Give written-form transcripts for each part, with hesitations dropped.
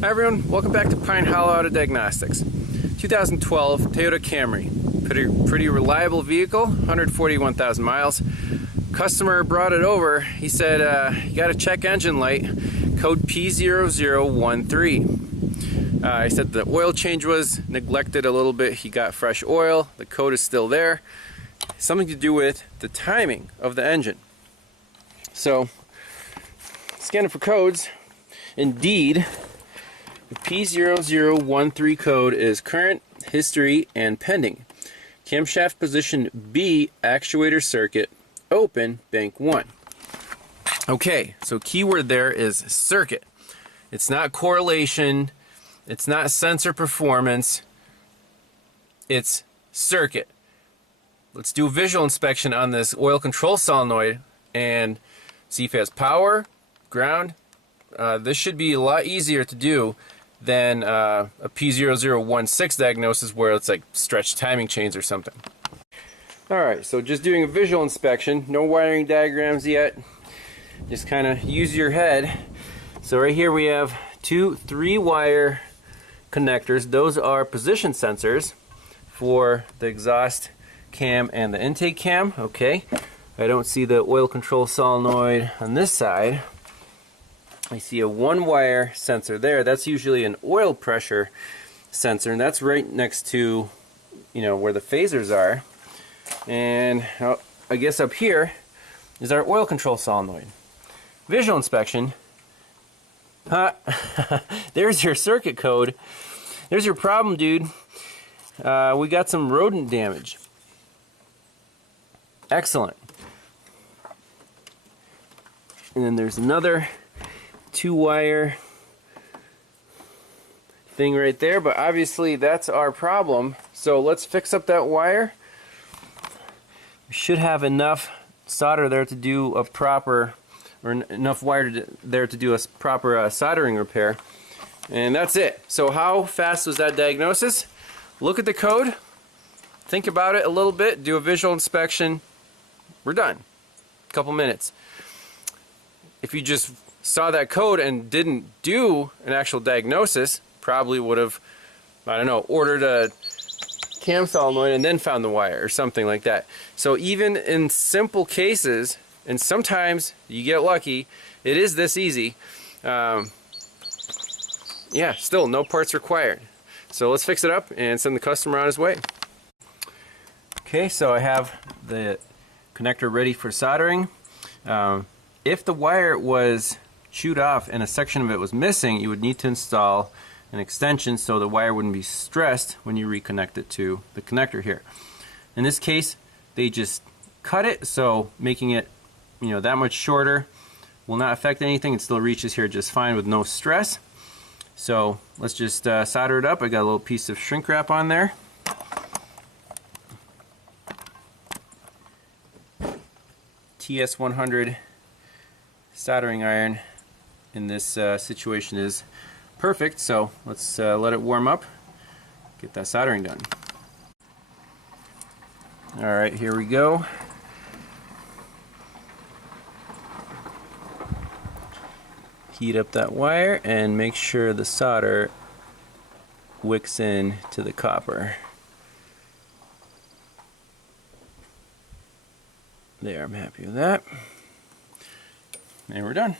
Hi everyone, welcome back to Pine Hollow Auto Diagnostics. 2012 Toyota Camry. Pretty reliable vehicle, 141,000 miles. Customer brought it over. He said, you got to check engine light, code P0013. He said the oil change was neglected a little bit. He got fresh oil, the code is still there. Something to do with the timing of the engine. So, scanning for codes. Indeed, the P0013 code is current, history, and pending. Camshaft position B, actuator circuit, open, bank 1. Okay, so keyword there is circuit. It's not correlation, it's not sensor performance, it's circuit. Let's do a visual inspection on this oil control solenoid and see if it has power, ground. This should be a lot easier to do than a P0016 diagnosis where it's like stretched timing chains or something. Alright, so just doing a visual inspection, no wiring diagrams yet, just kind of use your head. So right here we have 2 3-wire connectors. Those are position sensors for the exhaust cam and the intake cam. Okay, I don't see the oil control solenoid on this side. I see a 1-wire sensor there. That's usually an oil pressure sensor, and that's right next to, where the phasers are. And I guess up here is our oil control solenoid. Visual inspection. There's your circuit code. There's your problem, dude. We got some rodent damage. Excellent. And then there's another 2-wire thing right there, but obviously that's our problem. So let's fix up that wire. We should have enough solder there to do a proper, or enough wire there to do a proper soldering repair. And that's it. So how fast was that diagnosis? Look at the code, think about it a little bit, do a visual inspection. We're done. A couple minutes. If you just saw that code and didn't do an actual diagnosis, probably would have, ordered a cam solenoid and then found the wire or something like that. So even in simple cases, and sometimes you get lucky, it is this easy. Yeah, still no parts required. So let's fix it up and send the customer on his way. Okay, so I have the connector ready for soldering. If the wire was chewed off and a section of it was missing, you would need to install an extension so the wire wouldn't be stressed when you reconnect it to the connector here. In this case, they just cut it, so making it that much shorter will not affect anything. It still reaches here just fine with no stress. So let's just solder it up. I got a little piece of shrink wrap on there. TS100 soldering iron in this situation is perfect, so let's let it warm up, get that soldering done. Alright, here we go. Heat up that wire and make sure the solder wicks in to the copper. There, I'm happy with that. And we're done.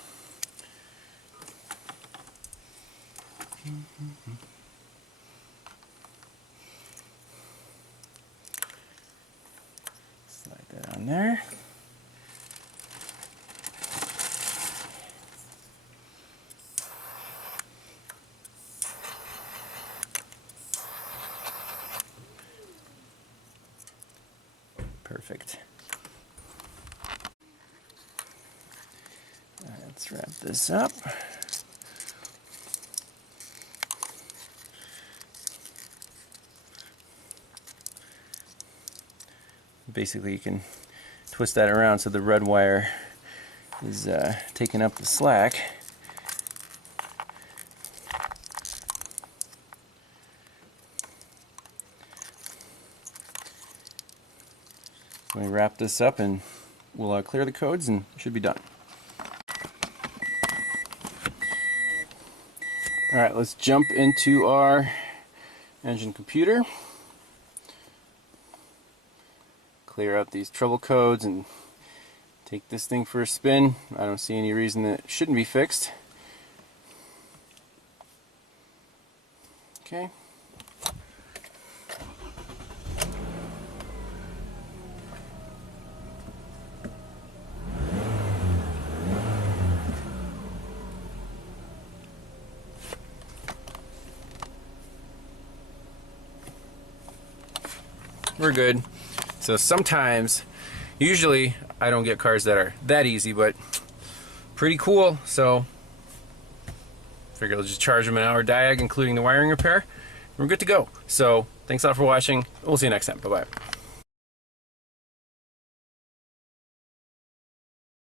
Slide that on there. Perfect. Let's wrap this up. Basically, you can twist that around so the red wire is taking up the slack. So we wrap this up and we'll clear the codes and it should be done. Alright, let's jump into our engine computer. Clear out these trouble codes and take this thing for a spin. I don't see any reason that it shouldn't be fixed. Okay. We're good. So sometimes, usually I don't get cars that are that easy, but pretty cool. So figure I'll just charge them an hour diag, including the wiring repair. We're good to go. So thanks a lot for watching. We'll see you next time. Bye bye.